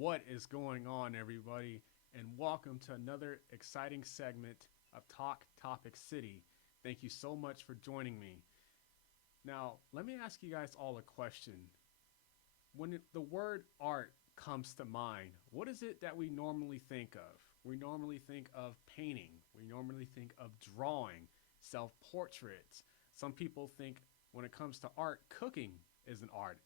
What is going on, everybody? And welcome to another exciting segment of Talk Topic City. Thank you so much for joining me. Now, let me ask you guys all a question. When the word art comes to mind, what is it that we normally think of? We normally think of painting. We normally think of drawing, self-portraits. Some people think when it comes to art, cooking is an art.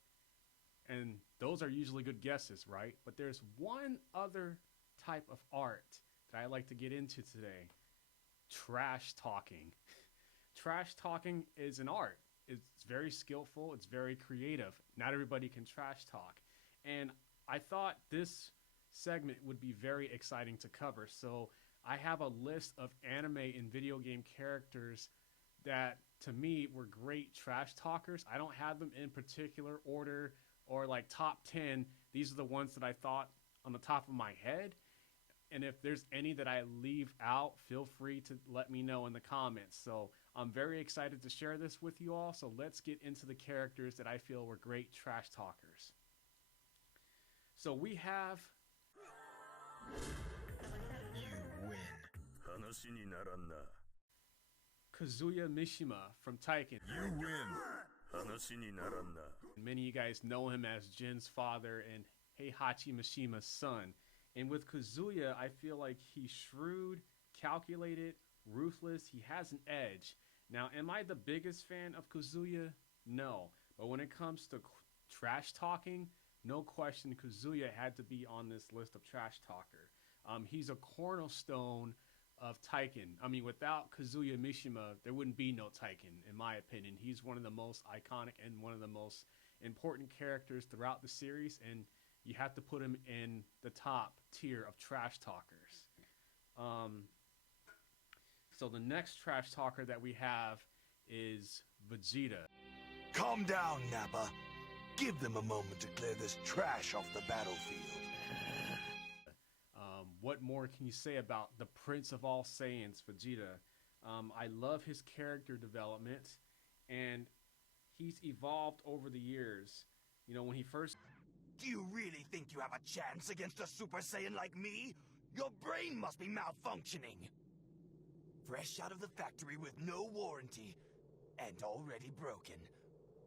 And those are usually good guesses, right? But there's one other type of art that I like to get into today. Trash talking. Trash talking is an art. It's very skillful. It's very creative. Not everybody can trash talk. And I thought this segment would be very exciting to cover. So I have a list of anime and video game characters that to me were great trash talkers. I don't have them in particular order or like top 10. These are the ones that I thought on the top of my head. And if there's any that I leave out, feel free to let me know in the comments. So I'm very excited to share this with you all. So let's get into the characters that I feel were great trash talkers. So we have... You win. Kazuya Mishima from Taiken. You win. Many of you guys know him as Jin's father and Heihachi Mishima's son. And with Kazuya, I feel like he's shrewd, calculated, ruthless. He has an edge. Now, am I the biggest fan of Kazuya? No. But when it comes to trash talking, no question, Kazuya had to be on this list of trash talker. He's a cornerstone of Taiken. I mean, without Kazuya Mishima, there wouldn't be no Taiken, in my opinion. He's one of the most iconic and one of the most important characters throughout the series, and you have to put him in the top tier of trash talkers. So the next trash talker that we have is Vegeta. Calm down, Nappa. Give them a moment to clear this trash off the battlefield. What more can you say about the Prince of all Saiyans, Vegeta? I love his character development, and he's evolved over the years. You know, when he first... Do you really think you have a chance against a Super Saiyan like me? Your brain must be malfunctioning. Fresh out of the factory with no warranty, and already broken.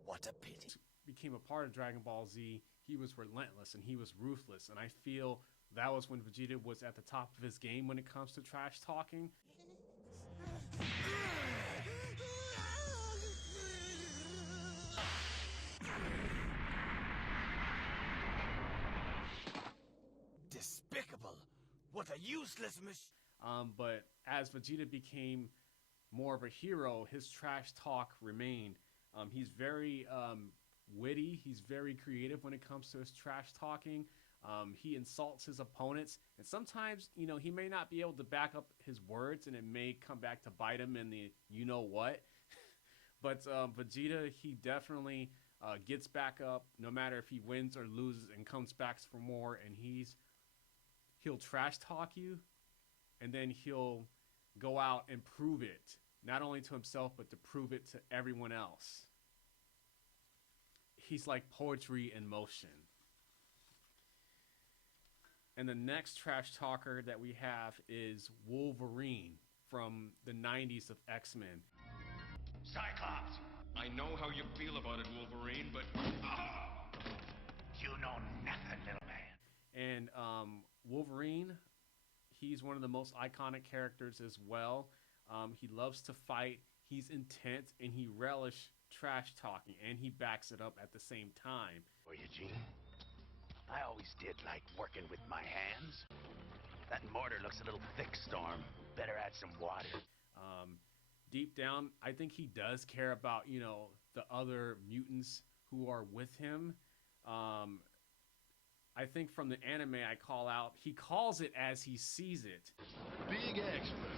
What a pity. Became a part of Dragon Ball Z, he was relentless and he was ruthless, and I feel that was when Vegeta was at the top of his game when it comes to trash talking. Despicable. What a useless machine. But as Vegeta became more of a hero, his trash talk remained. He's very witty. He's very creative when it comes to his trash talking. He insults his opponents, and sometimes, you know, he may not be able to back up his words, and it may come back to bite him in the you-know-what. But Vegeta, he definitely gets back up no matter if he wins or loses and comes back for more, and he'll trash talk you, and then he'll go out and prove it, not only to himself, but to prove it to everyone else. He's like poetry in motion. And the next trash talker that we have is Wolverine from the 90s of X-Men. Cyclops! I know how you feel about it, Wolverine, but... You know nothing, little man. And Wolverine, he's one of the most iconic characters as well. He loves to fight, he's intense, and he relishes trash talking, and he backs it up at the same time. For you, Gene? I always did like working with my hands. That mortar looks a little thick, Storm. Better add some water. Deep down, I think he does care about, you know, the other mutants who are with him. I think from the anime I call out, he calls it as he sees it. Big expert.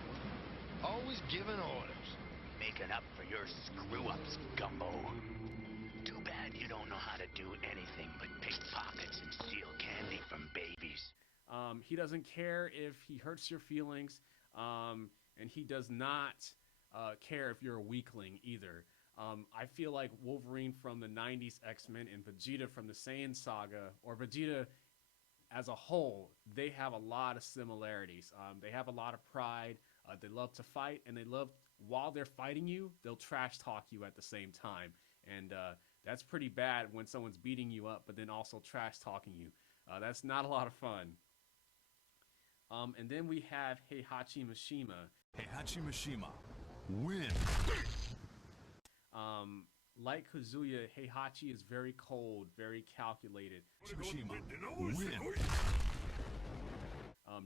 Always giving orders. Making up for your screw-ups, Gumbo. Too bad you don't know how to do anything but pick pockets and steal candy from babies. He doesn't care if he hurts your feelings, and he does not care if you're a weakling either. I feel like Wolverine from the 90s X-Men and Vegeta from the Saiyan Saga, or Vegeta as a whole, they have a lot of similarities. They have a lot of pride. They love to fight, and they love, while they're fighting you, they'll trash talk you at the same time. And that's pretty bad when someone's beating you up, but then also trash talking you. That's not a lot of fun. And then we have Heihachi Mishima. Heihachi Mishima, win. Like Kazuya, Heihachi is very cold, very calculated. Mishima, win.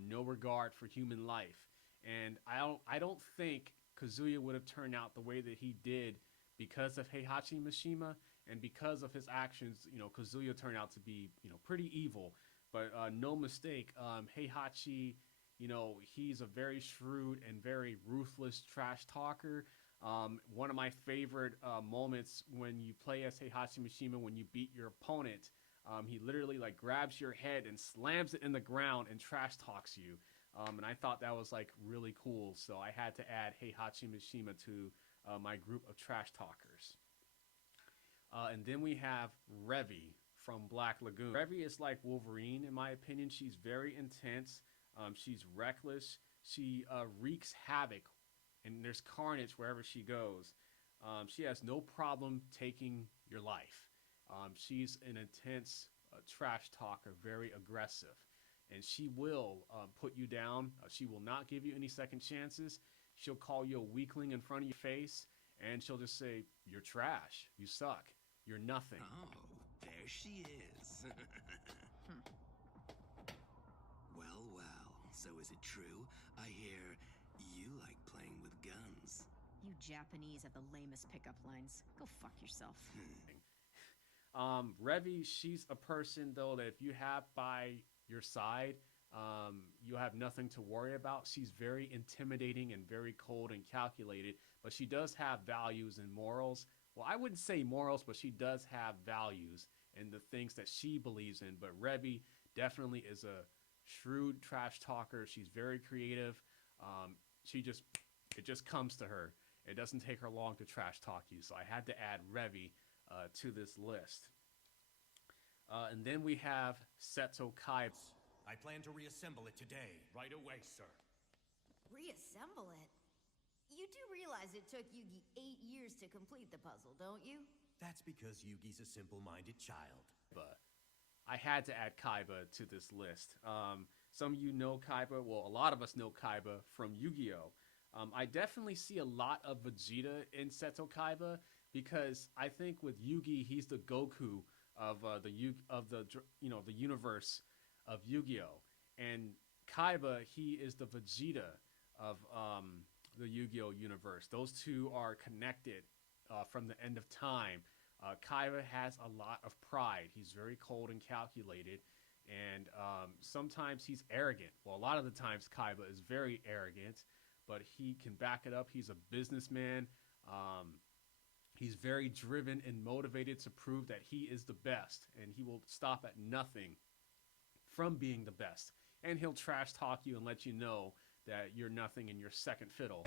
No regard for human life. And I don't think Kazuya would have turned out the way that he did because of Heihachi Mishima, and because of his actions. Kazuya turned out to be, pretty evil. But no mistake, Heihachi, he's a very shrewd and very ruthless trash talker. One of my favorite moments when you play as Heihachi Mishima, when you beat your opponent, he literally like grabs your head and slams it in the ground and trash talks you. And I thought that was like really cool. So I had to add Heihachi Mishima to my group of trash talkers. And then we have Revi from Black Lagoon. Revi is like Wolverine, in my opinion. She's very intense. She's reckless. She wreaks havoc, and there's carnage wherever she goes. She has no problem taking your life. She's an intense trash talker, very aggressive. And she will put you down. She will not give you any second chances. She'll call you a weakling in front of your face, and she'll just say, "You're trash. You suck. You're nothing." Oh, there she is. Well, so is it true? I hear you like playing with guns. You Japanese have the lamest pickup lines. Go fuck yourself. Revi, she's a person, though, that if you have by your side, you have nothing to worry about. She's very intimidating and very cold and calculated, but she does have values and morals. Well, I wouldn't say morals, but she does have values and the things that she believes in. But Revi definitely is a shrewd trash talker. She's very creative. It just comes to her. It doesn't take her long to trash talk you. So I had to add Revi to this list. And then we have Seto Kaiba. I plan to reassemble it today. Right away, sir. Reassemble it? You do realize it took Yugi 8 years to complete the puzzle, don't you? That's because Yugi's a simple-minded child. But I had to add Kaiba to this list. Some of you know Kaiba. Well, a lot of us know Kaiba from Yu-Gi-Oh! I definitely see a lot of Vegeta in Seto Kaiba, because I think with Yugi, he's the Goku of the universe of Yu-Gi-Oh! And Kaiba, he is the Vegeta of the Yu-Gi-Oh! Universe. Those two are connected from the end of time. Kaiba has a lot of pride. He's very cold and calculated, and sometimes he's arrogant. Well, a lot of the times Kaiba is very arrogant, but he can back it up. He's a businessman. He's very driven and motivated to prove that he is the best, and he will stop at nothing from being the best. And he'll trash talk you and let you know that you're nothing and you're second fiddle.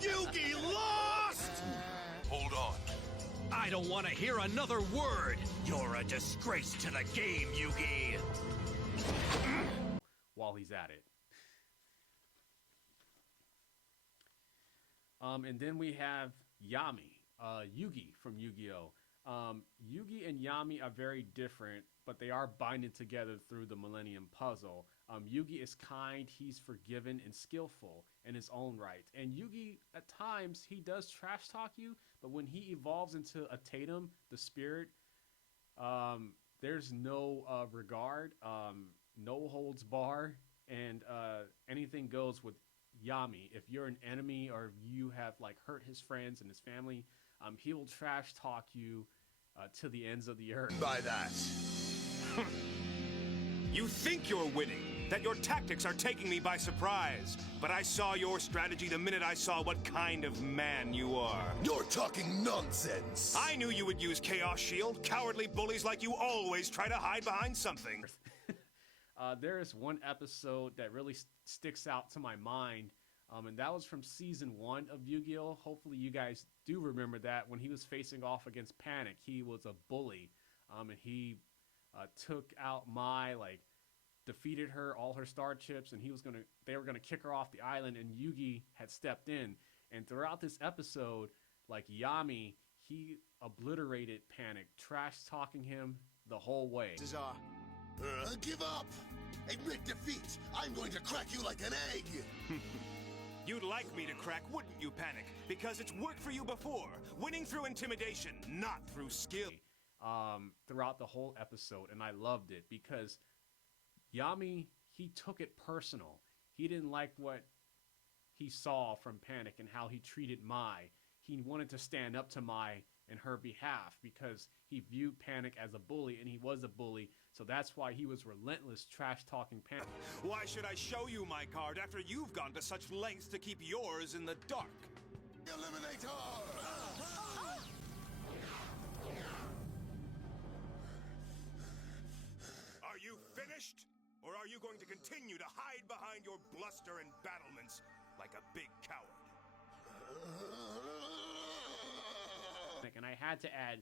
Yugi lost! Hold on. I don't want to hear another word! You're a disgrace to the game, Yugi! While he's at it. And then we have Yami, Yugi from Yu-Gi-Oh! Yugi and Yami are very different, but they are binding together through the Millennium Puzzle. Yugi is kind, he's forgiving and skillful in his own right. And Yugi, at times, he does trash talk you, but when he evolves into a Tatum, the spirit, there's no regard, no holds bar, and anything goes with Yami. If you're an enemy or you have like hurt his friends and his family, he will trash talk you to the ends of the earth. By that. You think you're winning, that your tactics are taking me by surprise. But I saw your strategy the minute I saw what kind of man you are. You're talking nonsense. I knew you would use Chaos Shield. Cowardly bullies like you always try to hide behind something. There is one episode that really sticks out to my mind, and that was from season 1 of Yu-Gi-Oh! Hopefully you guys do remember that. When he was facing off against Panic, he was a bully, and he took out Mai, like defeated her, all her star chips, and they were gonna kick her off the island, and Yugi had stepped in. And throughout this episode, like Yami, he obliterated Panic, trash talking him the whole way. Give up! Admit defeat! I'm going to crack you like an egg! You'd like me to crack, wouldn't you, Panic? Because it's worked for you before. Winning through intimidation, not through skill. Throughout the whole episode, and I loved it because Yami, he took it personal. He didn't like what he saw from Panic and how he treated Mai. He wanted to stand up to Mai in her behalf because he viewed Panic as a bully, and he was a bully, so that's why he was relentless trash-talking Panic. Why should I show you my card after you've gone to such lengths to keep yours in the dark? Eliminator! Are you finished? Or are you going to continue to hide behind your bluster and battlements like a big coward? And I had to add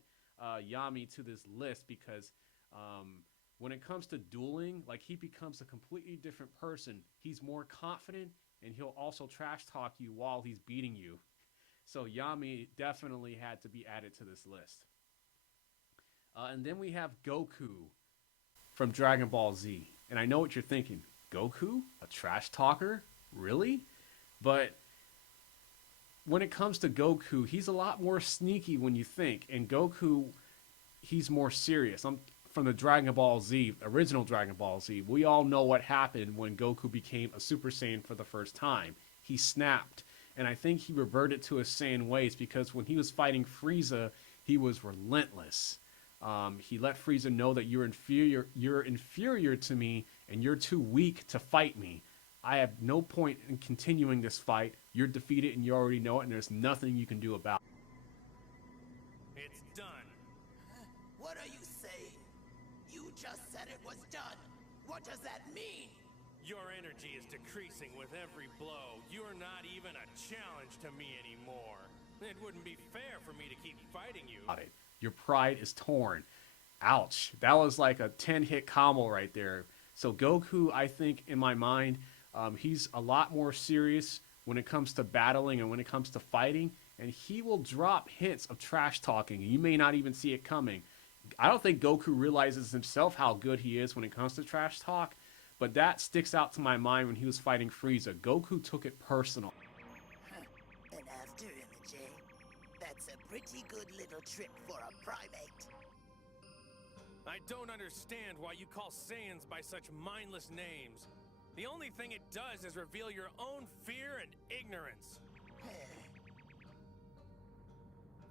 Yami to this list because when it comes to dueling, like, he becomes a completely different person. He's more confident, and he'll also trash talk you while he's beating you. So Yami definitely had to be added to this list. And then we have Goku from Dragon Ball Z. And I know what you're thinking. Goku? A trash talker? Really? But when it comes to Goku, he's a lot more sneaky when you think. And Goku, he's more serious. From the Dragon Ball Z, original Dragon Ball Z, we all know what happened when Goku became a Super Saiyan for the first time. He snapped. And I think he reverted to his Saiyan ways because when he was fighting Frieza, he was relentless. He let Frieza know that you're inferior to me, and you're too weak to fight me. I have no point in continuing this fight. You're defeated, and you already know it, and there's nothing you can do about it. It's done. What are you saying? You just said it was done. What does that mean? Your energy is decreasing with every blow. You're not even a challenge to me anymore. It wouldn't be fair for me to keep fighting you. Your pride is torn. Ouch. That was like a 10-hit combo right there. So Goku, I think, in my mind, he's a lot more serious when it comes to battling and when it comes to fighting. And he will drop hints of trash talking. You may not even see it coming. I don't think Goku realizes himself how good he is when it comes to trash talk. But that sticks out to my mind when he was fighting Frieza. Goku took it personal. And after Image, that's a pretty good little trick for a primate. I don't understand why you call Saiyans by such mindless names. The only thing it does is reveal your own fear and ignorance.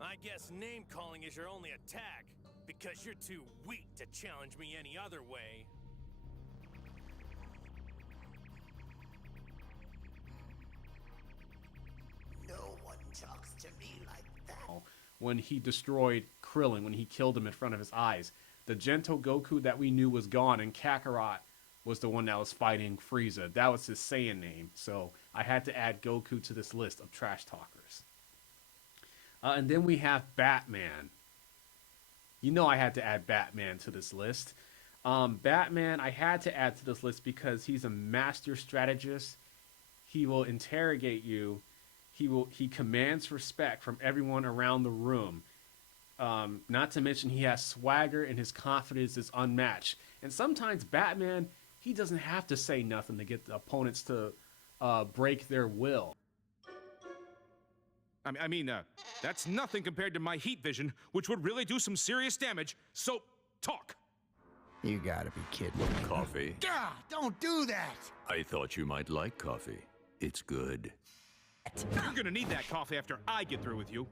I guess name-calling is your only attack, because you're too weak to challenge me any other way. No one talks to me like that. When he destroyed Krillin, when he killed him in front of his eyes. The gentle Goku that we knew was gone, and Kakarot was the one that was fighting Frieza. That was his Saiyan name. So I had to add Goku to this list of trash talkers. And then we have Batman. You know I had to add Batman to this list. Batman, I had to add to this list because he's a master strategist. He will interrogate you. He commands respect from everyone around the room. Not to mention he has swagger and his confidence is unmatched. And sometimes Batman, he doesn't have to say nothing to get the opponents to break their will. I mean, that's nothing compared to my heat vision, which would really do some serious damage. So, talk. You gotta be kidding. Coffee? Gah! Don't do that! I thought you might like coffee. It's good. You're gonna need that coffee after I get through with you.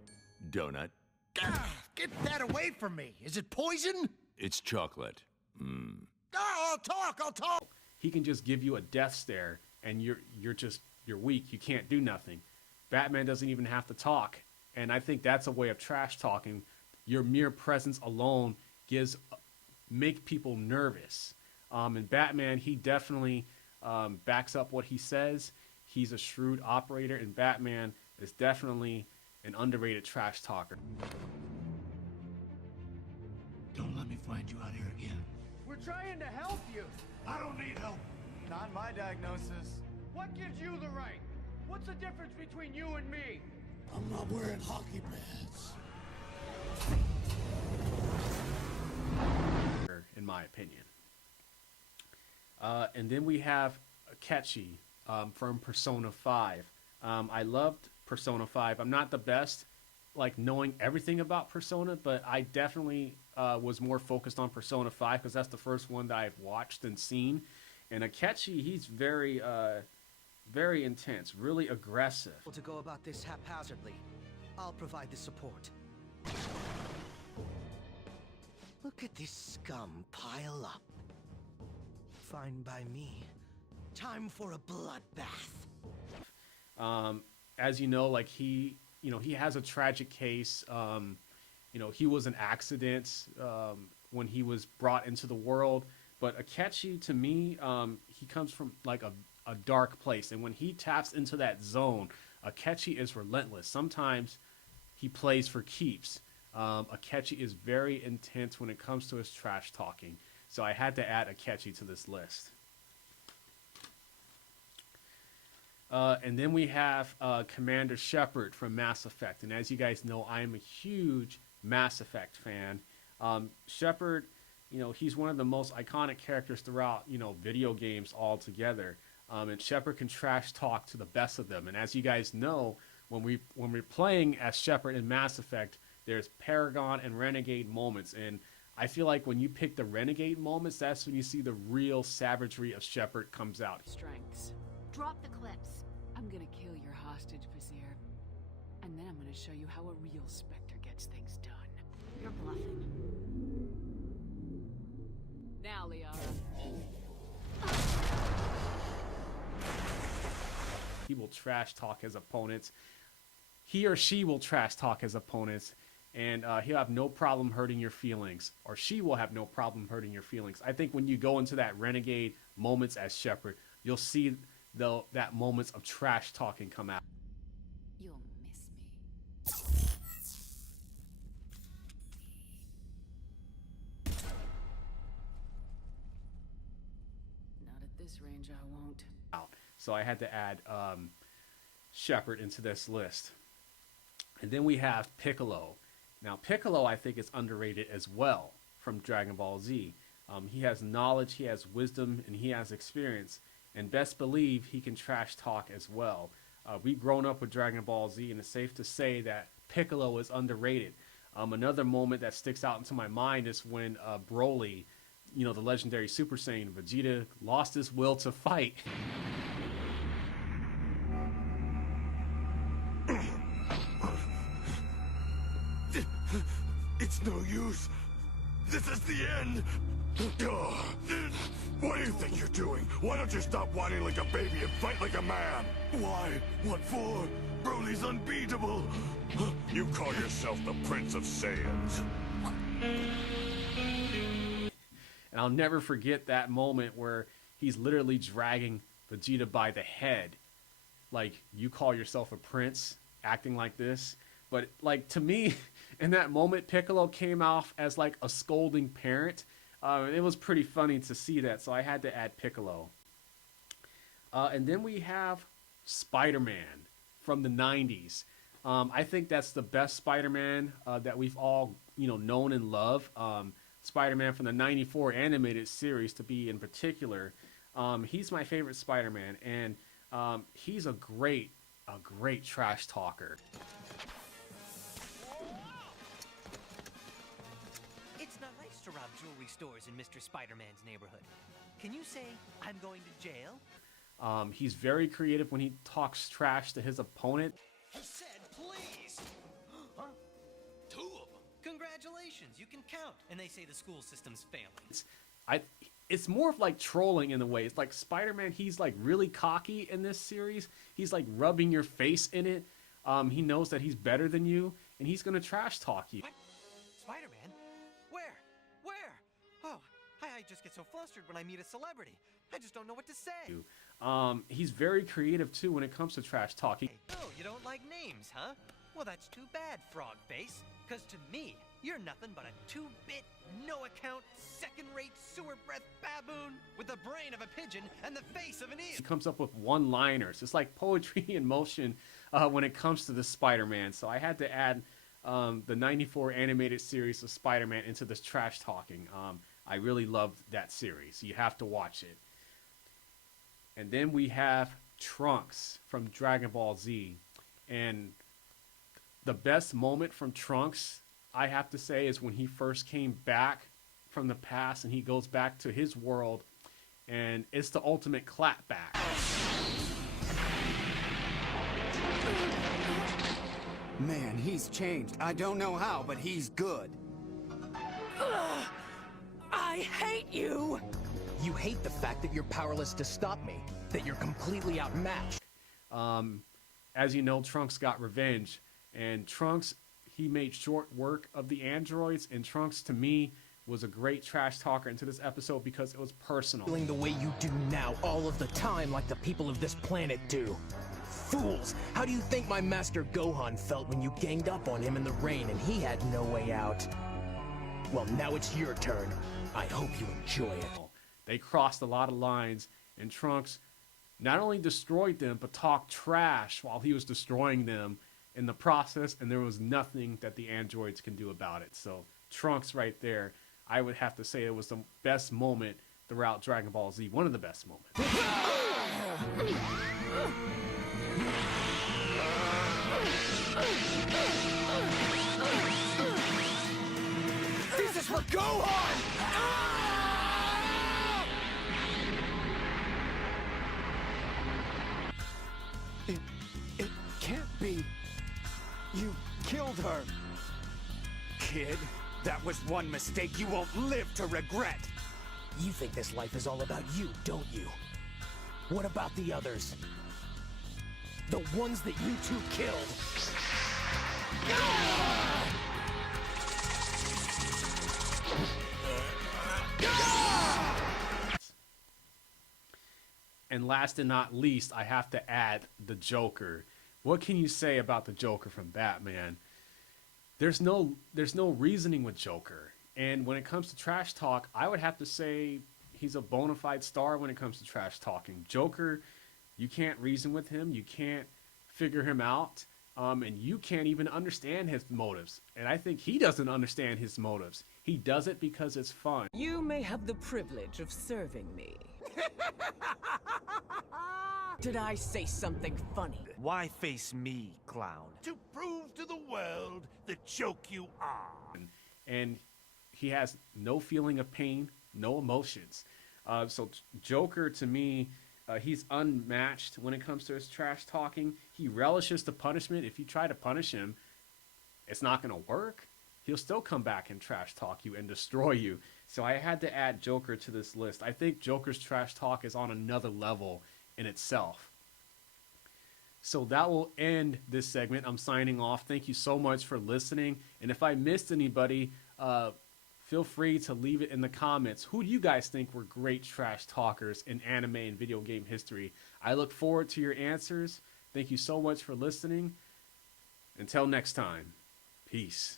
Donut? Gah! Get that away from me! Is it poison? It's chocolate. Ah, I'll talk! He can just give you a death stare, and you're weak. You can't do nothing. Batman doesn't even have to talk, and I think that's a way of trash talking. Your mere presence alone make people nervous. And Batman, he definitely backs up what he says. He's a shrewd operator, and Batman is definitely an underrated trash talker. Don't let me find you out here again. We're trying to help you. I don't need help. Not my diagnosis. What gives you the right? What's the difference between you and me? I'm not wearing hockey pads. In my opinion. And then we have Akechi from Persona 5. I loved Persona 5. I'm not the best, like, knowing everything about Persona, but I definitely was more focused on Persona 5 because that's the first one that I've watched and seen. And Akechi, he's very, very intense, really aggressive. To go about this haphazardly, I'll provide the support. Look at this scum pile up. Fine by me. Time for a bloodbath. As you know, like he has a tragic case. He was an accident when he was brought into the world. But Akechi, to me, he comes from like a dark place, and when he taps into that zone, Akechi is relentless. Sometimes he plays for keeps. Akechi is very intense when it comes to his trash talking. So I had to add Akechi to this list. And then we have Commander Shepard from Mass Effect. And as you guys know, I am a huge Mass Effect fan. Shepard, he's one of the most iconic characters throughout, video games altogether. And Shepard can trash talk to the best of them. And as you guys know, when we're playing as Shepard in Mass Effect, there's Paragon and Renegade moments. And I feel like when you pick the Renegade moments, that's when you see the real savagery of Shepard comes out. Strengths. Drop the clips. I'm gonna kill your hostage, Vizier. And then I'm gonna show you how a real Spectre gets things done. You're bluffing. Now, Liara. He will trash talk his opponents. He or she will trash talk his opponents, and he'll have no problem hurting your feelings, or she will have no problem hurting your feelings. I think when you go into that Renegade moments as Shepard, you'll see that moments of trash talking come out. You'll miss me. Not at this range, I won't. So I had to add Shepard into this list. And then we have Piccolo. Now, Piccolo, I think, is underrated as well from Dragon Ball Z. He has knowledge, he has wisdom, and he has experience. And best believe he can trash talk as well. We've grown up with Dragon Ball Z, and it's safe to say that Piccolo is underrated. Another moment that sticks out into my mind is when Broly, the legendary Super Saiyan, Vegeta, lost his will to fight. It's no use. This is the end. What do you think you're doing? Why don't you stop whining like a baby and fight like a man? Why? What for? Broly's unbeatable. You call yourself the Prince of Saiyans. And I'll never forget that moment where he's literally dragging Vegeta by the head. Like, you call yourself a prince, acting like this. But, like, to me, in that moment, Piccolo came off as, like, a scolding parent. It was pretty funny to see that, so I had to add Piccolo. And then we have Spider-Man from the 90s. I think that's the best Spider-Man that we've all, known and loved. Spider-Man from the 94 animated series, to be in particular. He's my favorite Spider-Man, and he's a great trash talker. It's not nice to rob jewelry stores in Mr. Spider-Man's neighborhood. Can you say, I'm going to jail? He's very creative when he talks trash to his opponent. He said, please! Huh? 2 of them. Congratulations, you can count. And they say the school system's failing. It's more of like trolling in a way. It's like Spider-Man, he's like really cocky in this series. He's like rubbing your face in it. He knows that he's better than you, and he's gonna trash talk you. What? Spider-Man? Where? Oh, I just get so flustered when I meet a celebrity. I just don't know what to say. He's very creative too when it comes to trash talking. Oh, you don't like names, huh? Well, that's too bad, Frog Face. Because to me, you're nothing but a two-bit, no-account, second-rate sewer-breath baboon with the brain of a pigeon and the face of an eel. He comes up with one-liners. It's like poetry in motion when it comes to the Spider-Man. So I had to add the 94 animated series of Spider-Man into this trash talking. I really loved that series. You have to watch it. And then we have Trunks from Dragon Ball Z. And the best moment from Trunks, I have to say, is when he first came back from the past and he goes back to his world, and it's the ultimate clapback. Man, he's changed. I don't know how, but he's good. I hate you! You hate the fact that you're powerless to stop me, that you're completely outmatched. As you know, Trunks got revenge, and Trunks, he made short work of the androids, and Trunks, to me, was a great trash talker into this episode because it was personal. Feeling the way you do now all of the time like the people of this planet do. Fools! How do you think my master Gohan felt when you ganged up on him in the rain and he had no way out? Well, now it's your turn. I hope you enjoy it. They crossed a lot of lines, and Trunks not only destroyed them, but talked trash while he was destroying them in the process, and there was nothing that the androids can do about it. So Trunks right there, I would have to say it was the best moment throughout Dragon Ball Z. One of the best moments. This is for Gohan! It can't be. You killed her. Kid, that was one mistake you won't live to regret. You think this life is all about you, don't you? What about the others? The ones that you two killed? And last and not least, I have to add the Joker. What can you say about the Joker from Batman? There's no reasoning with Joker. And when it comes to trash talk, I would have to say he's a bona fide star when it comes to trash talking. Joker, you can't reason with him. You can't figure him out. And you can't even understand his motives. And I think he doesn't understand his motives. He does it because it's fun. You may have the privilege of serving me. Did I say something funny? Why face me, clown? To prove to the world the joke you are. And he has no feeling of pain, no emotions. So Joker, to me, he's unmatched when it comes to his trash talking. He relishes the punishment. If you try to punish him, it's not going to work. He'll still come back and trash talk you and destroy you. So I had to add Joker to this list. I think Joker's trash talk is on another level in itself. So that will end this segment. I'm signing off. Thank you so much for listening. And if I missed anybody, feel free to leave it in the comments. Who do you guys think were great trash talkers in anime and video game history? I look forward to your answers. Thank you so much for listening. Until next time, peace.